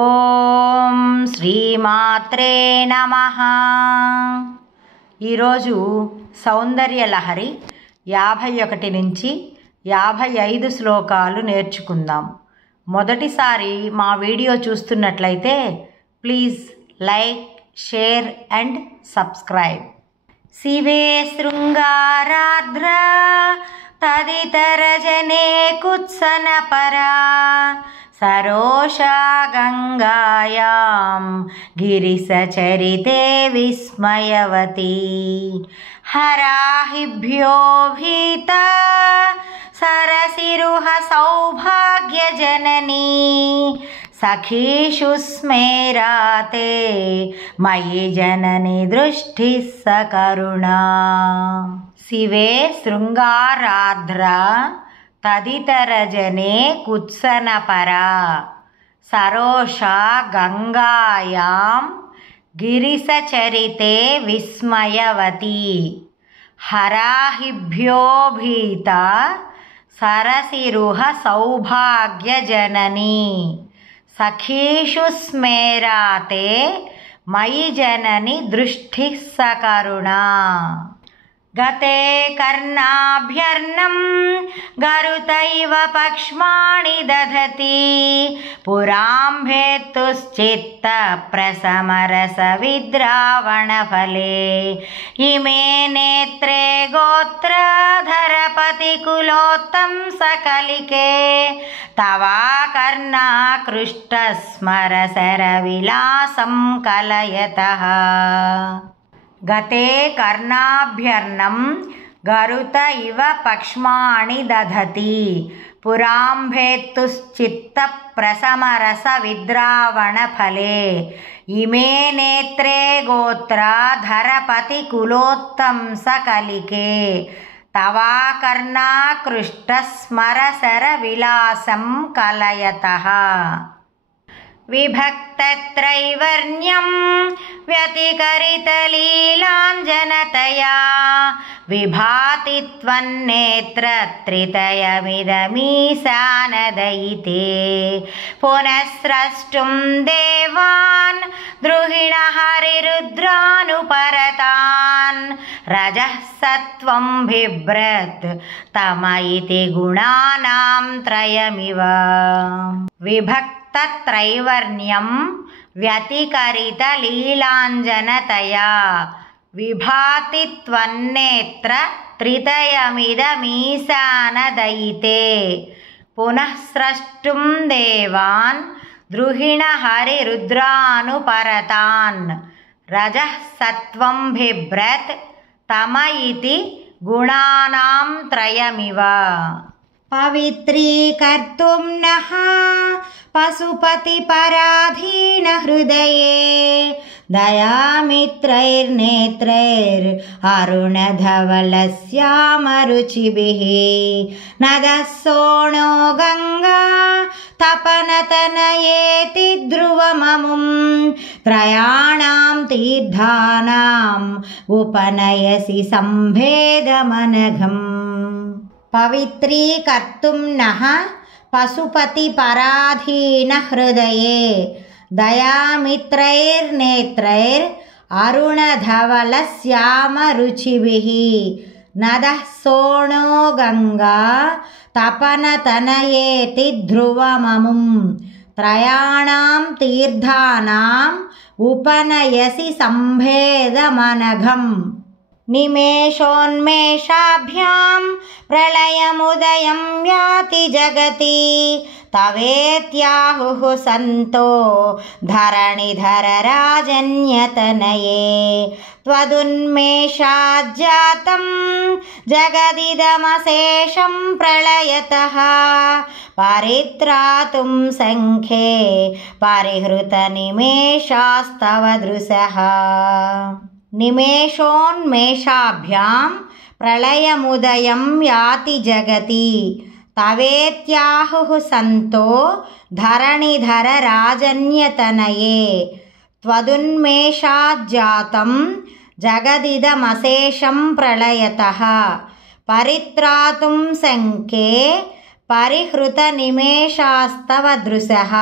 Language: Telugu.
ఓం శ్రీమాత్రే నమః. ఈరోజు సౌందర్యలహరి 51 నుంచి 55 శ్లోకాలు నేర్చుకుందాం. మొదటిసారి మా వీడియో చూస్తున్నట్లయితే please like, share and subscribe. శివే శృంగారార్ద్ర తదితరజనే కుత్సనపరా సరోషా గంగాయాం గిరిసచరితే విస్మయవతి హరాహిభ్యో భీత సరసిరుహ సౌభాగ్యజననీ సఖీషు స్మేరాతే మయి జనని దృష్టి సకరుణా. శివే శృంగారార్ద్ర తదితరజనే కుత్సనపరా సరోషా గంగాయాం గిరిసచరితే విస్మయవతి హరాహిభ్యో భీత సరసిరుహ సౌభాగ్యజననీ సఖీషు స్మేరాతే మయి జనని దృష్టి సకరుణా. గతే కర్ణాభ్యర్ణం గరుతైవ పక్ష్మాణి దధతి పురాంభేతుశ్చిత్త ప్రసమరస విద్రావణఫలే ఇమే నేత్రే గోత్రధరపతి కులోత్తం సకలికే తవాకర్ణాకృష్టస్మరసర విలాసం కలయతః. గతే కర్ణాభ్యర్ణం గరుత ఇవ పక్ష్మాణి దధతి పురాంభేతుశ్చిత్త ప్రసమరస విద్రావణఫలే ఇమే నేత్రే గోత్రధరపతి కులోత్తం సకలికే తవాకర్ణాకృష్టస్మరసర విలాసం కలయతః. విభక్తత్రైవర్ణ్యం వ్యతికరితలీలాంజనతయా విభాతి త్వన్నేత్రత్రితయమిదమీశానదయితే పునఃస్రష్టుం దేవాన్ ద్రుహిణ హరిరుద్రానుపరతాన్ రజః సత్వం బిభ్రత్ తమ ఇతి గుణానాం త్రయమివ. విభక్తత్రైవర్ణ్యం వ్యతికరిత లీలాంజనతయా విభాతి త్వన్నేత్ర త్రితయమిదమీశానదయితే పునఃస్రష్టుం దేవాన్ ద్రుహిణ హరిరుద్రానుపరతాన్ రజః సత్వం బిభ్రత్ తమ ఇతి గుణానాం త్రయమివ. పవిత్రీకర్తుం నః పశుపతి పరాధీన హృదయే దయామిత్రైర్నేత్రైర్ అరుణధవలస్యామరుచిభిః నదః సోణో గంగా తపనతనయేతి ధ్రువమముం త్రయాణాం తీర్థానాం ఉపనయసి సంభేదమనఘం. పవిత్రీకర్తుం నః పశుపతి పరాధీన హృదయే దయామిత్రైర్నేత్రైర్ అరుణధవలస్యామరుచిభిః నదః సోణో గంగా తపనతనయేతి ధ్రువమముం త్రయాణాం తీర్థానాం ఉపనయసి సంభేదమనఘం. నిమేషోన్మేషాభ్యాం ప్రళయముదయం యాతి జగతి తవేత్యాహుః సంతో ధరణిధర రాజన్యతనయే త్వదున్మేషాజ్జాతం జగదిదమశేషం ప్రళయతః పరిత్రాతుం సంఖ్యే పరిహృత నిమేషాస్తవ దృశః. నిమేషోన్మేషాభ్యాం ప్రళయముదయం యాతి జగతి తవేత్యాహుః సంతో ధరణిధర రాజన్యతనయే త్వదున్మేషాజ్జాతం జగదిదమశేషం ప్రళయతః పరిత్రాతుం శంకే పరిహృత నిమేషాస్తవ దృశః.